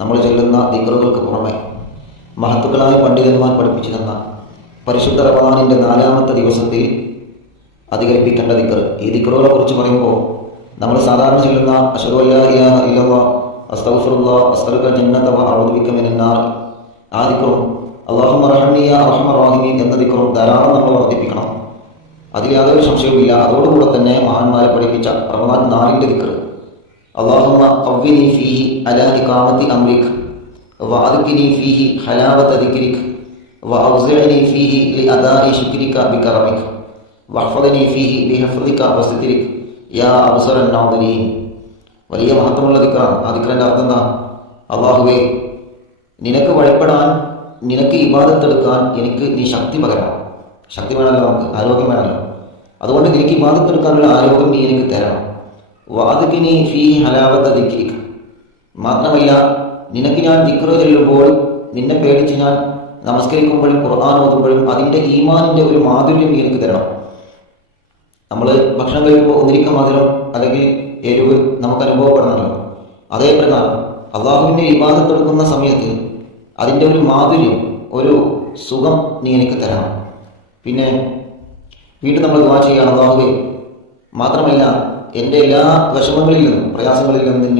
നമ്മൾ ചൊല്ലുന്ന ദിക്റുകൾക്ക് പുറമെ മഹത്തുക്കളായ പണ്ഡിതന്മാർ പഠിപ്പിച്ചു തന്ന പരിശുദ്ധ റമദാനിൻ്റെ 4ാമത്തെ ദിവസത്തിൽ അധികരിപ്പിക്കേണ്ട ദിക്ർ. ഈ ദിക്റുകളെ കുറിച്ച് പറയുമ്പോൾ നമ്മൾ സാധാരണ ചൊല്ലുന്ന അശ്ഹദു അല്ലാ ഇലാഹ ഇല്ലല്ലാഹ് അസ്തഗ്ഫിറുല്ലാഹ് അസ്തഗ്ഫിറുൽ ജന്നത വ അഊദു ബിക മിനന്നാർ, ആ ദിക്റും അല്ലാഹുമ്മ റഹ്മനി യാ അർഹമർ റഹീമീൻ എന്ന ദിക്റും ധാരാളം നമ്മൾ വർദ്ധിപ്പിക്കണം. അതിൽ യാതൊരു സംശയവുമില്ല. അതോടുകൂടെ തന്നെ മഹാന്മാരെ പഠിപ്പിച്ച റമദാൻ 4ന്റെ ദിക്ർ അല്ലാഹുമ്മ ഖവ്വിനി ഫീഹി അലാ ഇഖാമത്തി അംരിക് വഅദ്ഖിനി ഫീഹി ഹലാവത ദിക്രിക് വഔസിഅനി ഫീഹി ലിഅദാഇ ശുക്രിക ബികറമിക് വഹ്ഫദ്നി ഫീഹി ബിഹഫ്ദിക വസിത്രിക് യാ അബ്സറൻ നാദിരീൻ. വലിയ മഹത്വമുള്ള ദിക്റാണ്. ആ ദിക്റിന്റെ അർത്ഥം എന്താ? അല്ലാഹുവേ, നിനക്ക് വഴിപ്പെടാൻ, നിനക്ക് ഇബാദത്തെടുക്കാൻ എനിക്ക് നീ ശക്തി പകരണം. ശക്തി വേണമല്ലോ, നമുക്ക് ആരോഗ്യം വേണമല്ലോ. അതുകൊണ്ട് നിനക്ക് ഇബാദത്തെടുക്കാനുള്ള ആരോഗ്യം നീ എനിക്ക് തരണം. വഅദ്ഖിനി ഫീഹി ഹലാവത ദിക്രിക്, മാത്രമല്ല നിനക്ക് ഞാൻ ദിക്ർ ചൊല്ലുമ്പോൾ, നിന്നെ പേടിച്ച് ഞാൻ നമസ്കരിക്കുമ്പോഴും ഖുർആൻ ഓതുമ്പോഴും അതിൻ്റെ ഈമാനിൻ്റെ ഒരു മാധുര്യം നീ എനിക്ക് തരണം. നമ്മൾ ഭക്ഷണം കഴിക്കുമ്പോൾ ഒന്നിരിക്ക മധുരം അല്ലെങ്കിൽ എരിവ് നമുക്ക് അനുഭവപ്പെടണമല്ലോ. അതേ പ്രകാരം അള്ളാഹുവിൻ്റെ ഇബാദത്തെടുക്കുന്ന സമയത്ത് അതിൻ്റെ ഒരു മാധുര്യം, ഒരു സുഖം നീ എനിക്ക് തരണം. പിന്നെ വീണ്ടും നമ്മൾ ദുആ ചെയ്യുകയാണ്, അല്ലാഹുവേ, മാത്രമല്ല എൻ്റെ എല്ലാ വിഷമങ്ങളിൽ നിന്നും പ്രയാസങ്ങളിൽ നിന്നും